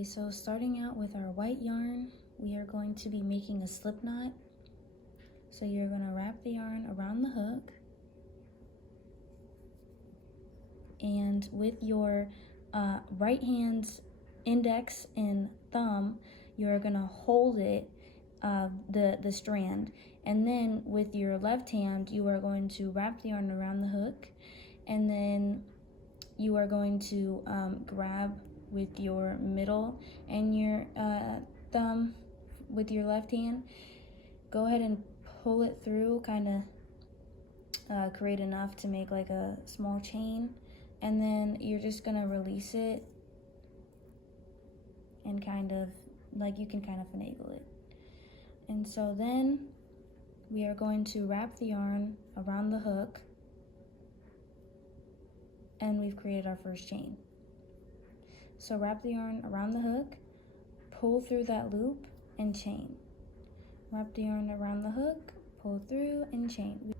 Okay, so starting out with our white yarn, we are going to be making a slip knot. So you're going to wrap the yarn around the hook, and with your right hand's index and thumb, you're going to hold it, the strand, and then with your left hand you are going to wrap the yarn around the hook, and then you are going to grab with your middle and your thumb with your left hand. Go ahead and pull it through, kind of create enough to make like a small chain, and then you're just gonna release it and kind of like, you can kind of finagle it. And so then we are going to wrap the yarn around the hook, and we've created our first chain. So wrap the yarn around the hook, pull through that loop, and chain. Wrap the yarn around the hook, pull through, and chain.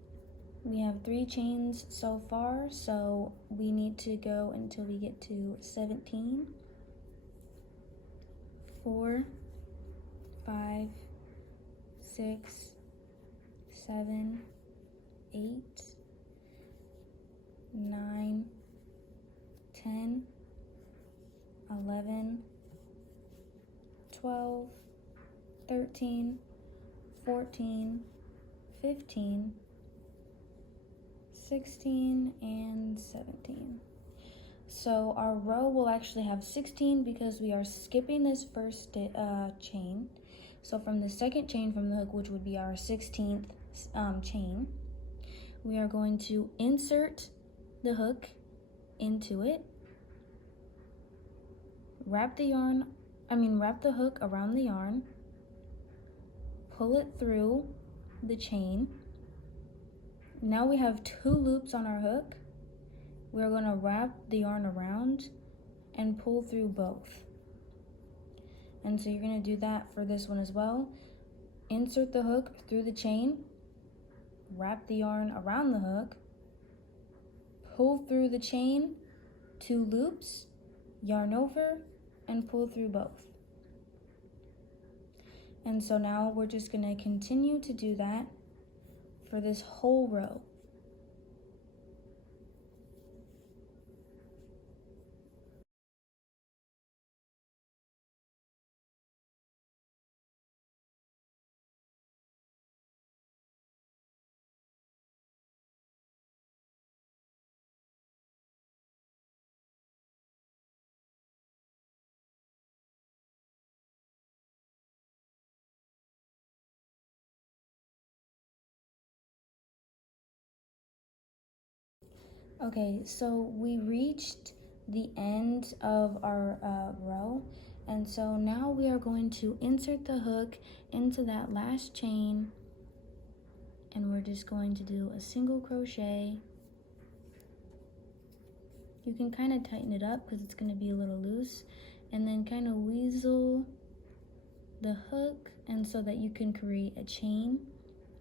We have 3 chains so far, so we need to go until we get to 17. 4, 5, 6, 7, 8, 9, 10, 11, 12, 13, 14, 15, 16, and 17. So our row will actually have 16 because we are skipping this first chain. So from the second chain from the hook, which would be our 16th chain, we are going to insert the hook into it, wrap the hook around the yarn, pull it through the chain. Now we have 2 loops on our hook. We're going to wrap the yarn around and pull through both. And so you're going to do that for this one as well. Insert the hook through the chain, wrap the yarn around the hook, pull through the chain, 2 loops, yarn over, and pull through both. And so now we're just going to continue to do that for this whole row. Okay, so we reached the end of our row, and so now we are going to insert the hook into that last chain, and we're just going to do a single crochet. You can kind of tighten it up because it's going to be a little loose, and then kind of weasel the hook, and so that you can create a chain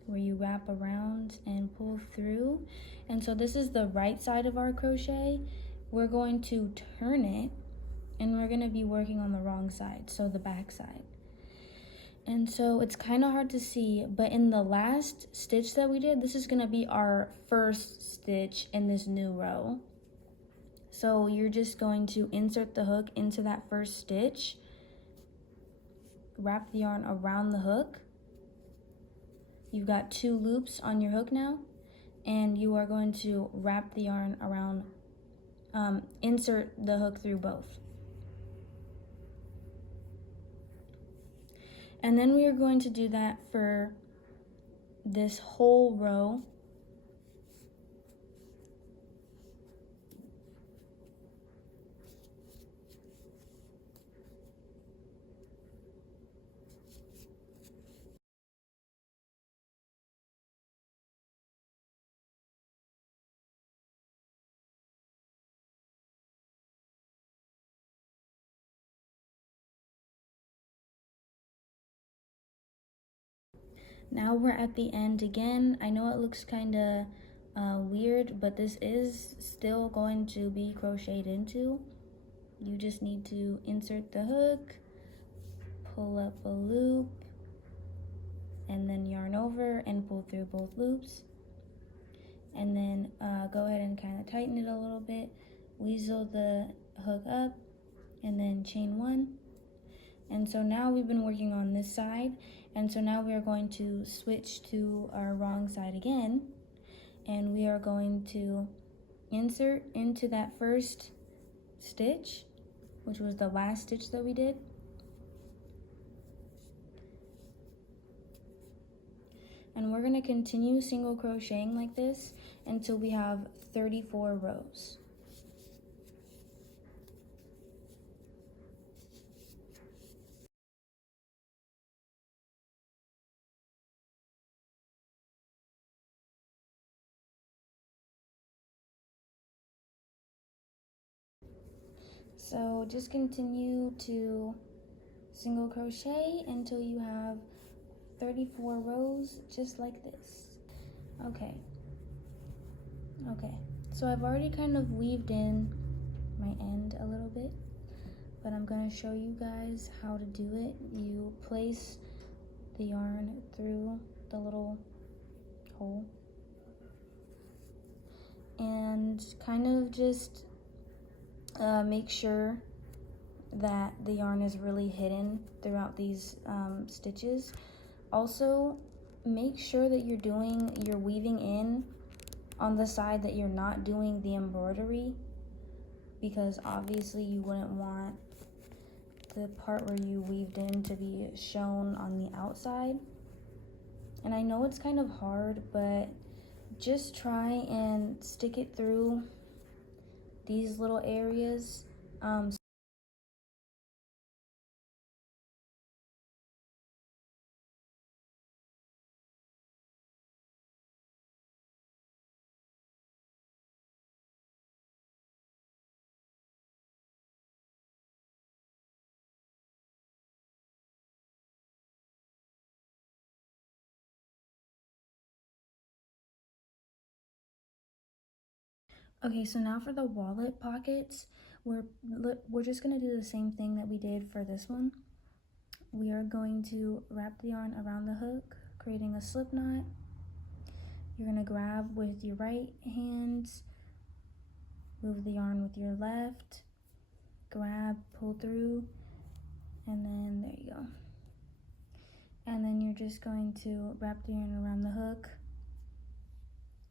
where you wrap around and pull through. And so this is the right side of our crochet. We're going to turn it, and we're going to be working on the wrong side, so the back side. And so it's kind of hard to see, but in the last stitch that we did, this is going to be our first stitch in this new row. So you're just going to insert the hook into that first stitch, wrap the yarn around the hook. You've got 2 loops on your hook now, and you are going to wrap the yarn around, insert the hook through both. And then we are going to do that for this whole row. Now we're at the end again. I know it looks kind of weird, but this is still going to be crocheted into. you just need to insert the hook, pull up a loop, and then yarn over and pull through both loops. And then go ahead and kind of tighten it a little bit, weasel the hook up, and then chain one. And so now we've been working on this side, and so now we are going to switch to our wrong side again, and we are going to insert into that first stitch, which was the last stitch that we did. And we're going to continue single crocheting like this until we have 34 rows. So just continue to single crochet until you have 34 rows, just like this. Okay, so I've already kind of weaved in my end a little bit, but I'm going to show you guys how to do it. You place the yarn through the little hole and kind of just make sure that the yarn is really hidden throughout these stitches. Also, make sure that you're weaving in on the side that you're not doing the embroidery, because obviously you wouldn't want the part where you weaved in to be shown on the outside. And I know it's kind of hard, but just try and stick it through these little areas. Okay, so now for the wallet pockets, we're just gonna do the same thing that we did for this one. We are going to wrap the yarn around the hook, creating a slip knot. You're gonna grab with your right hand, move the yarn with your left, grab, pull through, and then there you go. And then you're just going to wrap the yarn around the hook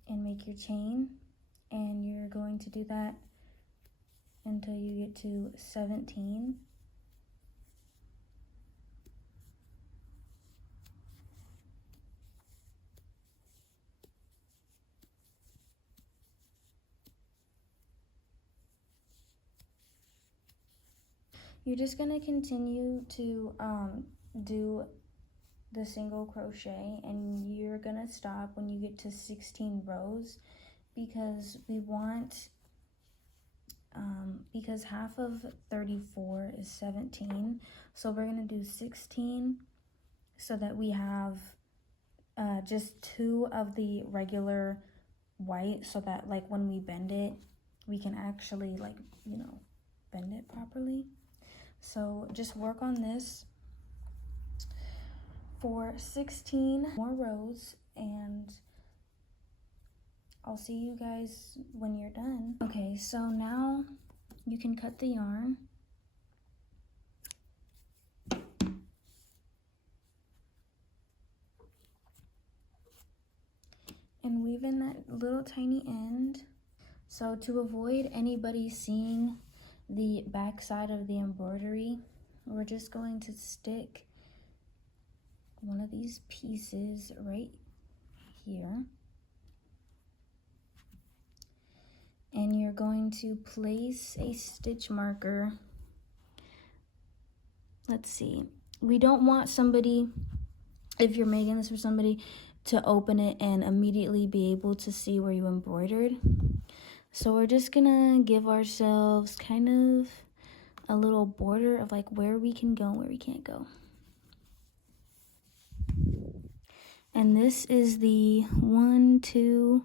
and make your chain. And you're going to do that until you get to 17. You're just going to continue to do the single crochet, and you're going to stop when you get to 16 rows, because we want because half of 34 is 17, so we're going to do 16 so that we have just 2 of the regular white, so that like when we bend it, we can actually like, you know, bend it properly. So just work on this for 16 more rows, and I'll see you guys when you're done. Okay, so now you can cut the yarn. And weave in that little tiny end. So to avoid anybody seeing the back side of the embroidery, we're just going to stick one of these pieces right here. And you're going to place a stitch marker. Let's see. We don't want somebody, if you're making this for somebody, to open it and immediately be able to see where you embroidered. So we're just gonna give ourselves kind of a little border of like where we can go and where we can't go. And this is the 1, 2,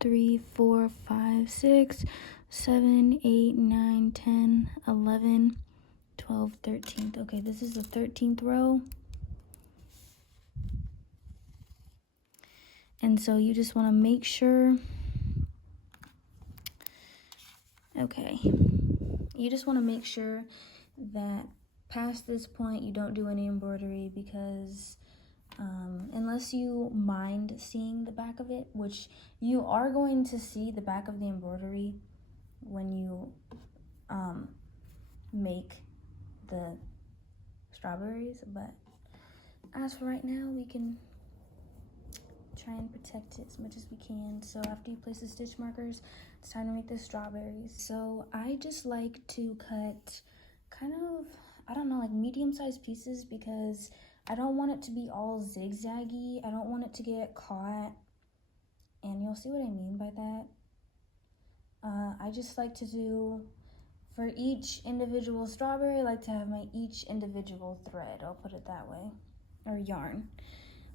3, 4, 5, 6, 7, 8, 9, 10, 11, 12, 13th. Okay, this is the 13th row. And so you just want to make sure, okay, you just want to make sure that past this point you don't do any embroidery, because unless you mind seeing the back of it, which you are going to see the back of the embroidery when you make the strawberries, but as for right now, we can try and protect it as much as we can. So after you place the stitch markers, it's time to make the strawberries. So I just like to cut kind of, I don't know, like medium-sized pieces, because I don't want it to be all zigzaggy. I don't want it to get caught, and you'll see what I mean by that. I just like to do, for each individual strawberry, I like to have my each individual thread, I'll put it that way, or yarn.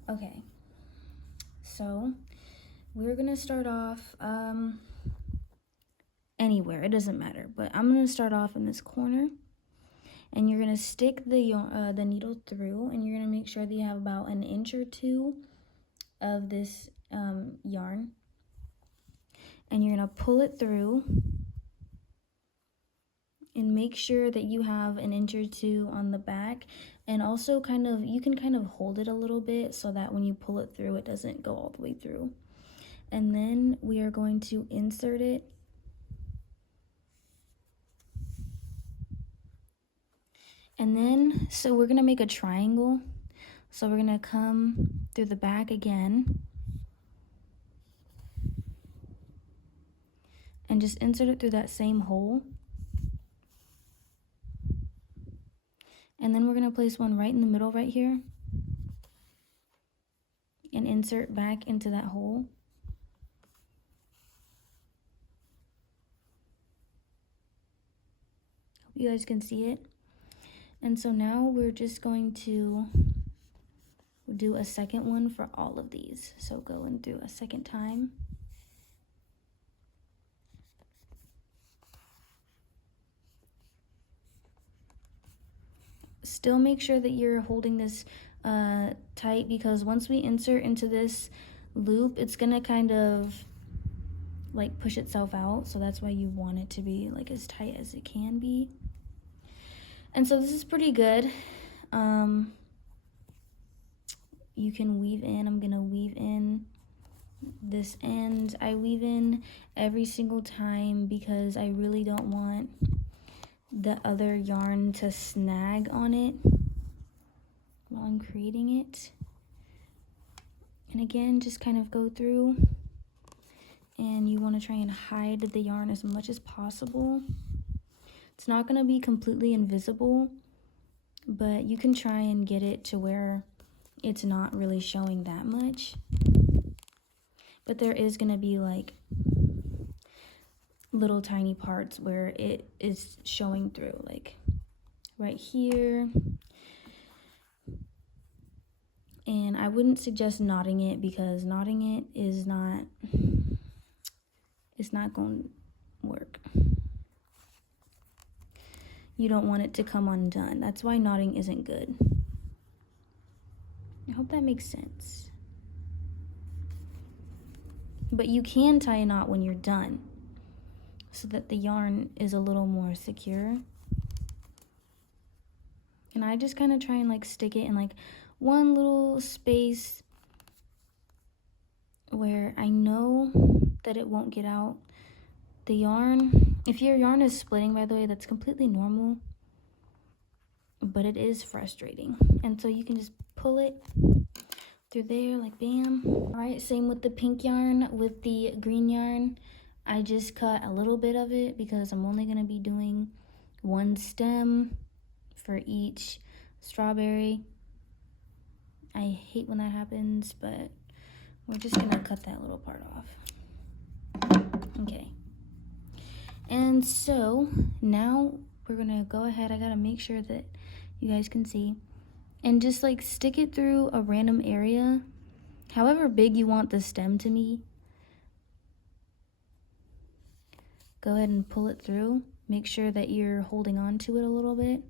Okay, so we're gonna start off anywhere, it doesn't matter, but I'm gonna start off in this corner, and you're gonna stick the needle through, and you're gonna make sure that you have about an inch or two of this yarn, and you're gonna pull it through, and make sure that you have an inch or two on the back, and also kind of, you can kind of hold it a little bit so that when you pull it through, it doesn't go all the way through. And then we are going to insert it and then, so we're gonna make a triangle. So we're gonna come through the back again and just insert it through that same hole. And then we're gonna place one right in the middle right here and insert back into that hole. Hope you guys can see it. And so now we're just going to do a second one for all of these. So going through a second time. Still make sure that you're holding this tight, because once we insert into this loop, it's gonna kind of like push itself out. So that's why you want it to be like as tight as it can be. And so this is pretty good. You can weave in, I'm gonna weave in this end. I weave in every single time because I really don't want the other yarn to snag on it while I'm creating it. And again, just kind of go through, and you want to try and hide the yarn as much as possible. It's not going to be completely invisible, but you can try and get it to where it's not really showing that much. But there is going to be like little tiny parts where it is showing through, like right here. And I wouldn't suggest knotting it, because knotting it is not, it's not going to work. You don't want it to come undone. That's why knotting isn't good. I hope that makes sense. But you can tie a knot when you're done, so that the yarn is a little more secure. And I just kind of try and like stick it in like one little space where I know that it won't get out. The yarn, if your yarn is splitting, by the way, that's completely normal, but it is frustrating. And so you can just pull it through there like bam. All right, same with the pink yarn. With the green yarn, I just cut a little bit of it because I'm only going to be doing one stem for each strawberry. I hate when that happens, but we're just going to cut that little part off. Okay. And so now we're going to go ahead. I got to make sure that you guys can see. And just like stick it through a random area, however big you want the stem to be. go ahead and pull it through. Make sure that you're holding on to it a little bit.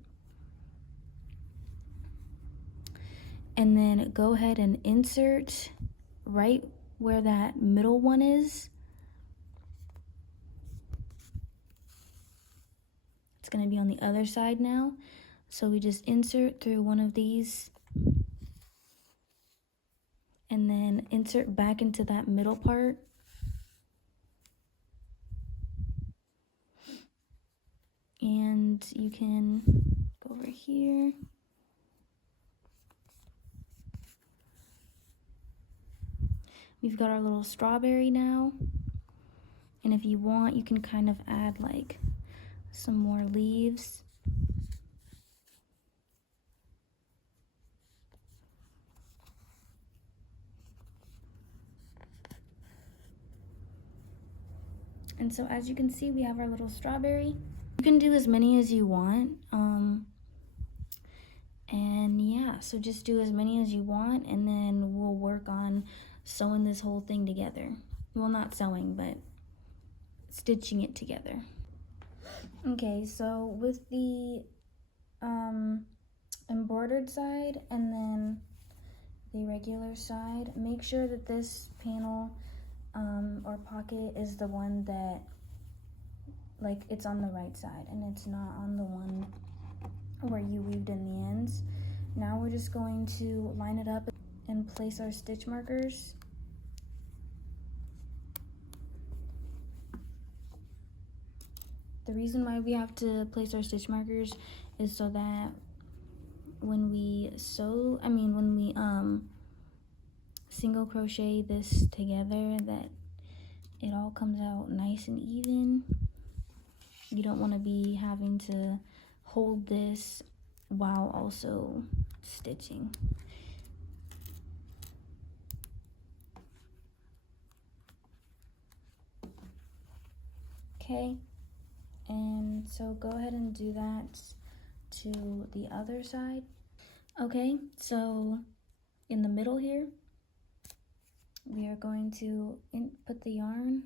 And then go ahead and insert right where that middle one is. It's going to be on the other side now. So we just insert through one of these and then insert back into that middle part. And you can go over here. We've got our little strawberry now. And if you want, you can kind of add like some more leaves. And so as you can see, we have our little strawberry. You can do as many as you want. And yeah, so just do as many as you want, and then we'll work on sewing this whole thing together. Well, not sewing, but stitching it together. Okay, so with the embroidered side and then the regular side, make sure that this panel or pocket is the one that, like, it's on the right side and it's not on the one where you weaved in the ends. Now we're just going to line it up and place our stitch markers. The reason why we have to place our stitch markers is so that when we single crochet this together, that it all comes out nice and even. You don't want to be having to hold this while also stitching. Okay, and so go ahead and do that to the other side. Okay, so in the middle here, we are going to put the yarn.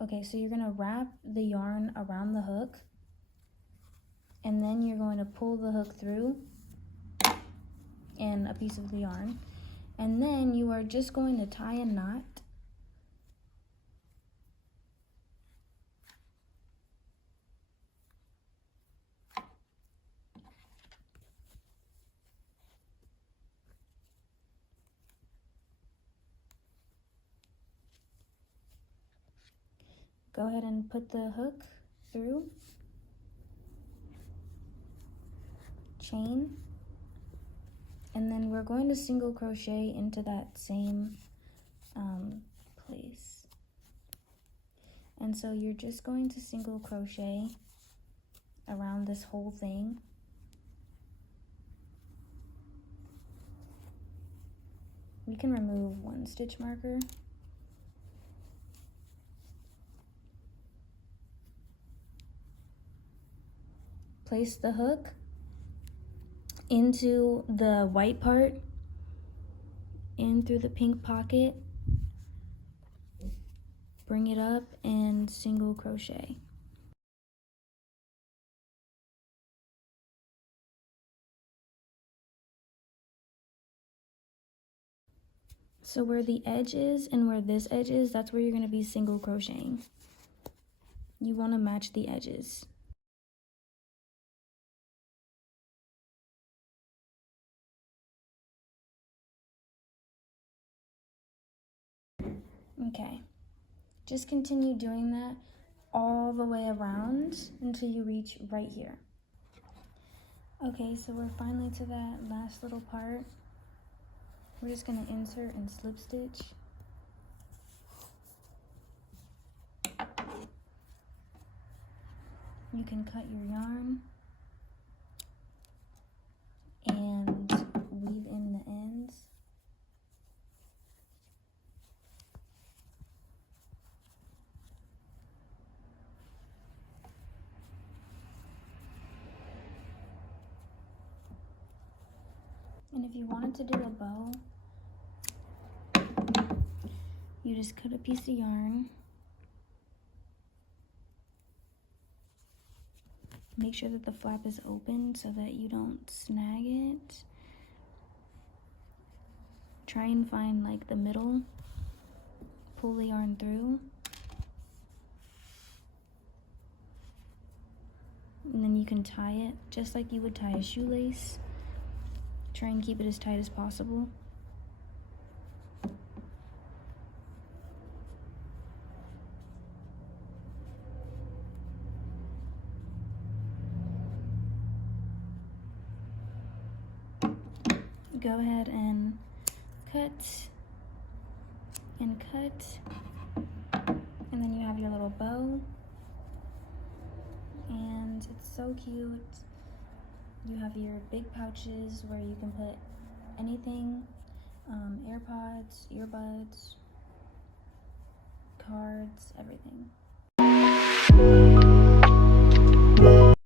Okay, so you're gonna wrap the yarn around the hook, and then you're going to pull the hook through and a piece of the yarn, and then you are just going to tie a knot. Go ahead and put the hook through, chain, and then we're going to single crochet into that same place. And so you're just going to single crochet around this whole thing. We can remove one stitch marker. Place the hook into the white part, in through the pink pocket, bring it up and single crochet. So where the edge is and where this edge is, that's where you're going to be single crocheting. You want to match the edges. Okay, just continue doing that all the way around until you reach right here. Okay, so we're finally to that last little part. We're just going to insert and slip stitch. You can cut your yarn and weave in the ends. And if you wanted to do a bow, you just cut a piece of yarn Make sure that the flap is open so that you don't snag it. Try and find like the middle. Pull the yarn through. And then you can tie it just like you would tie a shoelace. Try and keep it as tight as possible. Go ahead and cut and cut, and then you have your little bow, and it's so cute. You have your big pouches where you can put anything, AirPods, earbuds, cards, everything.